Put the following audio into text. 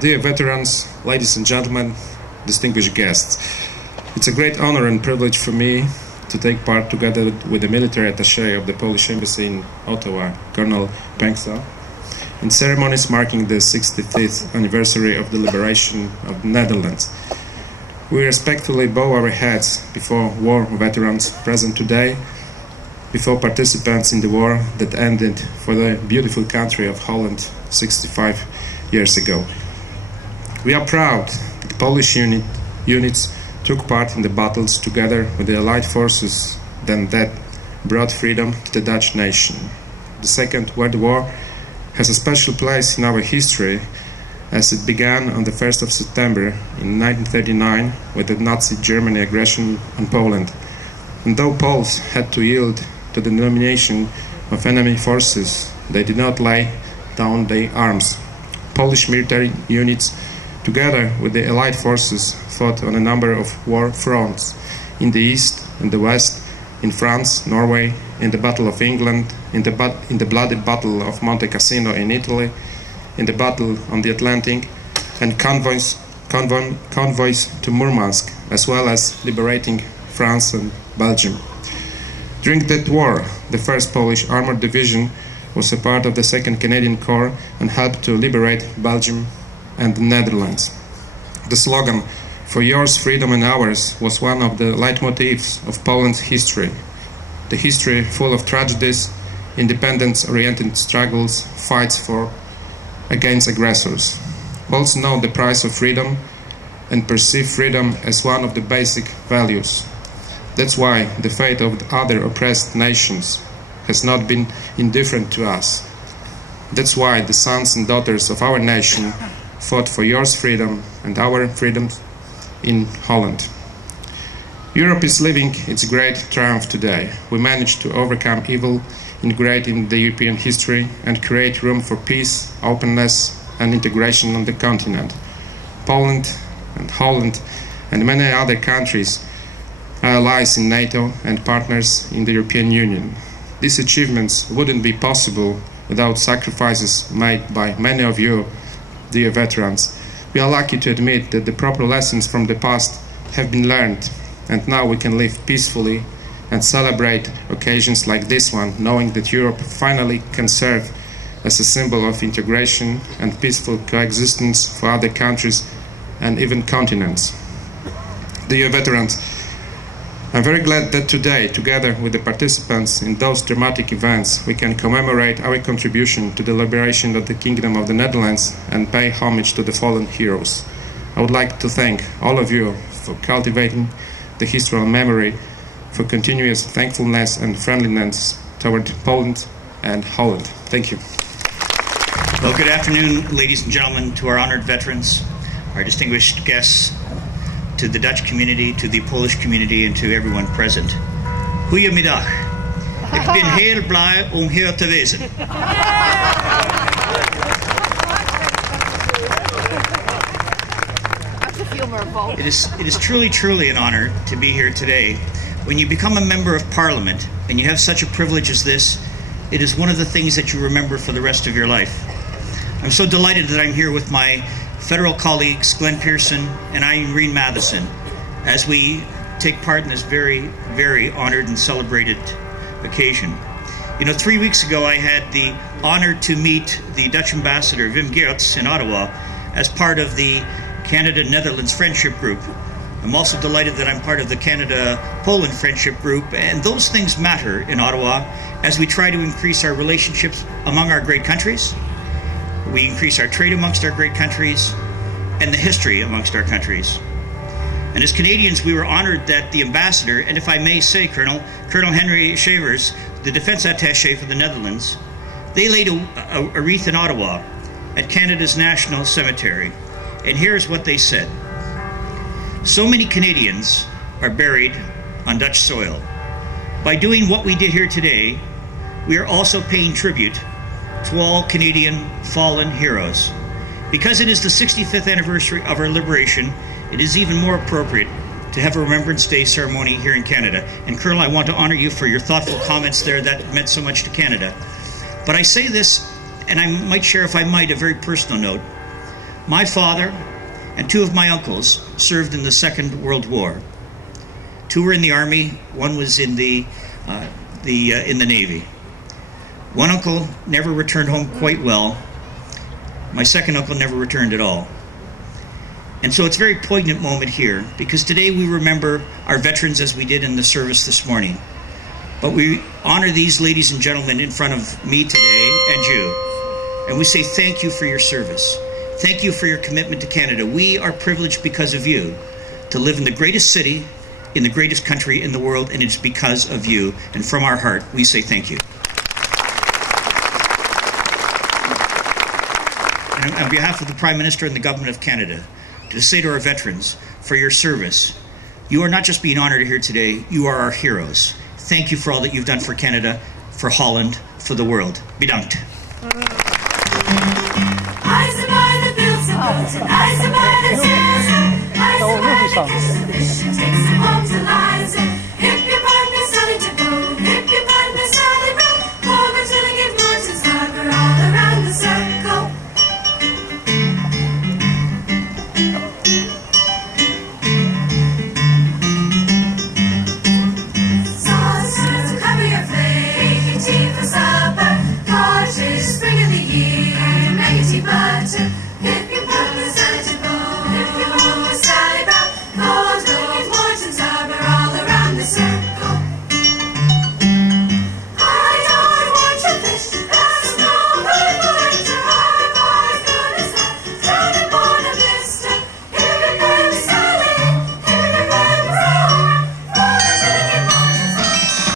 Dear veterans, ladies and gentlemen, distinguished guests, it's a great honor and privilege for me to take part together with the military attaché of the Polish Embassy in Ottawa, Colonel Pęksa, in ceremonies marking the 65th anniversary of the liberation of the Netherlands. We respectfully bow our heads before war veterans present today, before participants in the war that ended for the beautiful country of Holland 65 years ago. We are proud that Polish units took part in the battles together with the Allied forces that brought freedom to the Dutch nation. The Second World War has a special place in our history, as it began on the 1st of September in 1939 with the Nazi Germany aggression on Poland. And though Poles had to yield to the domination of enemy forces, they did not lay down their arms. Polish military units, together with the Allied forces, fought on a number of war fronts in the East and the West, in France, Norway, in the Battle of England, in the bloody Battle of Monte Cassino in Italy, in the Battle on the Atlantic, and convoys to Murmansk, as well as liberating France and Belgium. During that war, the 1st Polish Armored Division was a part of the 2nd Canadian Corps and helped to liberate Belgium and the Netherlands. The slogan, "For yours, freedom and ours," was one of the leitmotifs of Poland's history. The history full of tragedies, independence-oriented struggles, fights against aggressors. Poles know the price of freedom and perceive freedom as one of the basic values. That's why the fate of the other oppressed nations has not been indifferent to us. That's why the sons and daughters of our nation fought for yours freedom and our freedoms in Holland. Europe is living its great triumph today. We managed to overcome evil integrated in the European history and create room for peace, openness and integration on the continent. Poland and Holland and many other countries are allies in NATO and partners in the European Union. These achievements wouldn't be possible without sacrifices made by many of you, dear veterans. We are lucky to admit that the proper lessons from the past have been learned, and now we can live peacefully and celebrate occasions like this one, knowing that Europe finally can serve as a symbol of integration and peaceful coexistence for other countries and even continents. Dear veterans, I'm very glad that today, together with the participants in those dramatic events, we can commemorate our contribution to the liberation of the Kingdom of the Netherlands and pay homage to the fallen heroes. I would like to thank all of you for cultivating the historical memory, for continuous thankfulness and friendliness toward Poland and Holland. Thank you. Well, good afternoon, ladies and gentlemen, to our honored veterans, our distinguished guests, to the Dutch community, to the Polish community, and to everyone present. Goedemiddag. Ik ben heel blij om hier te wezen. It is truly an honor to be here today. When you become a member of Parliament and you have such a privilege as this, it is one of the things that you remember for the rest of your life. I'm so delighted that I'm here with my federal colleagues Glenn Pearson and Irene Matheson as we take part in this very, very honored and celebrated occasion. You know, 3 weeks ago I had the honor to meet the Dutch ambassador Wim Geerts in Ottawa as part of the Canada-Netherlands Friendship Group. I'm also delighted that I'm part of the Canada-Poland Friendship Group, and those things matter in Ottawa as we try to increase our relationships among our great countries. We increase our trade amongst our great countries and the history amongst our countries. And as Canadians, we were honored that the ambassador, and if I may say, Colonel Henry Shavers, the defense attaché for the Netherlands, they laid a wreath in Ottawa at Canada's National Cemetery. And here's what they said. So many Canadians are buried on Dutch soil. By doing what we did here today, we are also paying tribute to all Canadian fallen heroes. Because it is the 65th anniversary of our liberation, it is even more appropriate to have a Remembrance Day ceremony here in Canada. And Colonel, I want to honor you for your thoughtful comments there. That meant so much to Canada. But I say this, and I might share, if I might, a very personal note. My father and two of my uncles served in the Second World War. Two were in the Army, one was in the Navy. One uncle never returned home quite well. My second uncle never returned at all. And so it's a very poignant moment here, because today we remember our veterans as we did in the service this morning. But we honor these ladies and gentlemen in front of me today and you. And we say thank you for your service. Thank you for your commitment to Canada. We are privileged because of you to live in the greatest city, in the greatest country in the world, and it's because of you. And from our heart, we say thank you. And on behalf of the Prime Minister and the Government of Canada, to say to our veterans, for your service, you are not just being honored here today, you are our heroes. Thank you for all that you've done for Canada, for Holland, for the world. Bedankt. Spring of the year, matey butter,